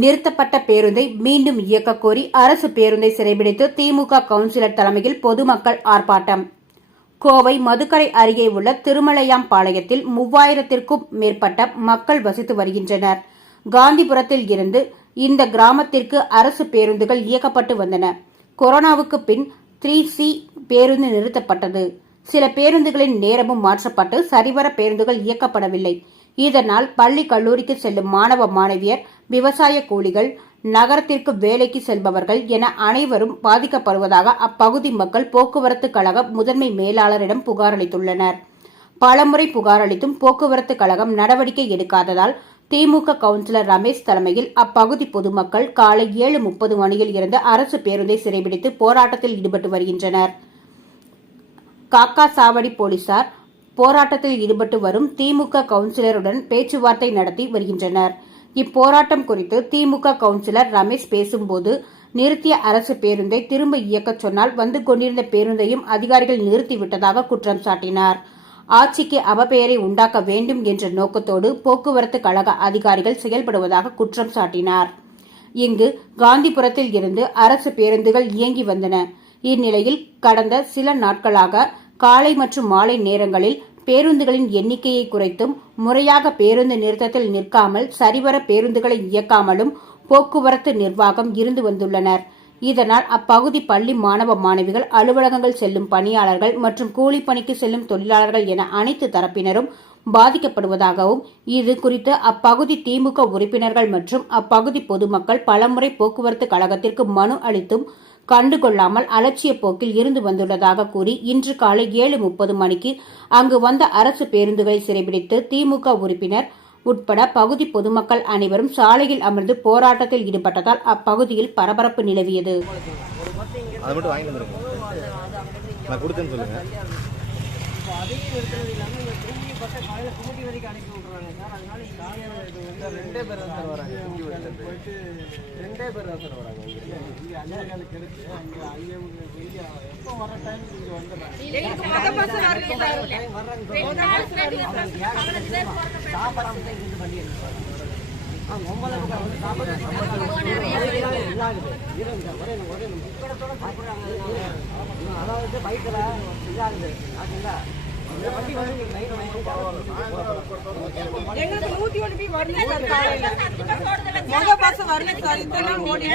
நிறுத்தப்பட்ட பேருந்தை மீண்டும் இயக்க கோரி அரசு பேருந்தை சிறைபிடித்து திமுக கவுன்சிலர் தலைமையில் பொதுமக்கள் ஆர்ப்பாட்டம். கோவை மதுக்கரை அருகே உள்ள திருமலையாம்பாளையத்தில் மூவாயிரத்திற்கும் மேற்பட்ட மக்கள் வசித்து வருகின்றனர். காந்திபுரத்தில் இருந்து இந்த கிராமத்திற்கு அரசு பேருந்துகள் இயக்கப்பட்டு வந்தன. கொரோனாவுக்கு பின் த்ரீ சி பேருந்து நிறுத்தப்பட்டது. சில பேருந்துகளின் நேரமும் மாற்றப்பட்டு சரிவர பேருந்துகள் இயக்கப்படவில்லை. இதனால் பள்ளி கல்லூரிக்கு செல்லும் மாணவ மாணவியர் விவசாய கூலிகள் நகரத்திற்கு வேலைக்கு செல்பவர்கள் என அனைவரும் பாதிக்கப்படுவதாக அப்பகுதி மக்கள் போக்குவரத்து கழக முதன்மை மேலாளரிடம் புகாரளித்துள்ளனர் பலமுறை புகார் அளித்தும் போக்குவரத்து கழகம் நடவடிக்கை எடுக்காததால் திமுக கவுன்சிலர் ரமேஷ் தலைமையில் அப்பகுதி பொதுமக்கள் காலை ஏழு முப்பது மணியில் இருந்து அரசு பேருந்தை சிறைபிடித்து போராட்டத்தில் ஈடுபட்டு வருகின்றனர். காக்கா சாவடி போலீசார் போராட்டத்தில் ஈடுபட்டு வரும் திமுக கவுன்சிலருடன் பேச்சுவார்த்தை நடத்தி வருகின்றனர். இப்போராட்டம் குறித்து திமுக கவுன்சிலர் ரமேஷ் பேசும்போது நிறுத்திய அரசு பேருந்தை திரும்ப இயக்கச் சொன்னால் வந்து கொண்டிருந்த பேருந்தையும் அதிகாரிகள் நிறுத்திவிட்டதாக குற்றம் சாட்டினார். ஆட்சிக்கு அவப்பெயரை உண்டாக்க வேண்டும் என்ற நோக்கத்தோடு போக்குவரத்து கழக அதிகாரிகள் செயல்படுவதாக குற்றம் சாட்டினார். இங்கு காந்திபுரத்தில் இருந்து அரசு பேருந்துகள் இயங்கி வந்தன. இந்நிலையில் கடந்த சில நாட்களாக காலை மற்றும் மாலை நேரங்களில் பேருந்துகளின் எண்ணிக்கையை குறைத்தும் முறையாக பேருந்து நிறுத்தத்தில் நிற்காமல் சரிவர பேருந்துகளை இயக்காமலும் போக்குவரத்து நிர்வாகம் இருந்து வந்துள்ளனர். இதனால் அப்பகுதி பள்ளி மாணவ மாணவிகள் அலுவலகங்கள் செல்லும் பணியாளர்கள் மற்றும் கூலி பணிக்கு செல்லும் தொழிலாளர்கள் என அனைத்து தரப்பினரும் பாதிக்கப்படுவதாகவும் இது குறித்து அப்பகுதி திமுக உறுப்பினர்கள் மற்றும் அப்பகுதி பொதுமக்கள் பலமுறை போக்குவரத்து கழகத்திற்கு மனு அளித்தும் கண்டுகொள்ளாமல் அலட்சிய போக்கில் இருந்து வந்துள்ளதாக கூறி இன்று காலை ஏழு முப்பது மணிக்கு அங்கு வந்த அரசு பேருந்துகளை சிறைபிடித்து திமுக உறுப்பினர் உட்பட பகுதி பொதுமக்கள் அனைவரும் சாலையில் அமர்ந்து போராட்டத்தில் ஈடுபட்டதால் அப்பகுதியில் பரபரப்பு நிலவியது. அதை மட்டும் வாங்கிட்டு வந்துருங்க. நான் கொடுத்தேன்னு சொல்லுங்க. வரைக்கும் அனுப்பி விட்றாங்க சார் அதனால காலையில் இது வந்து ரெண்டே பேர் தான் சார் வராங்க. போயிட்டு ரெண்டே பேர் தான் சார் வராங்க. இங்கே அஞ்சே காலுக்கு எடுத்து அங்கே ஐஎம்க்கு போய் எப்போ வர டைம் இங்கே வந்துடுறாங்க டைம் வர்றாங்க சாப்பிடாம தான் இது பண்ணிடுறாங்க அதாவது பைக்கில் இதாகுது. ஆச்சுங்களா? எங்களுக்கு நூத்தி ஒன்று பி வரல சார் காலையில. மொத பஸ் வரல சார். இதெல்லாம் ஓடி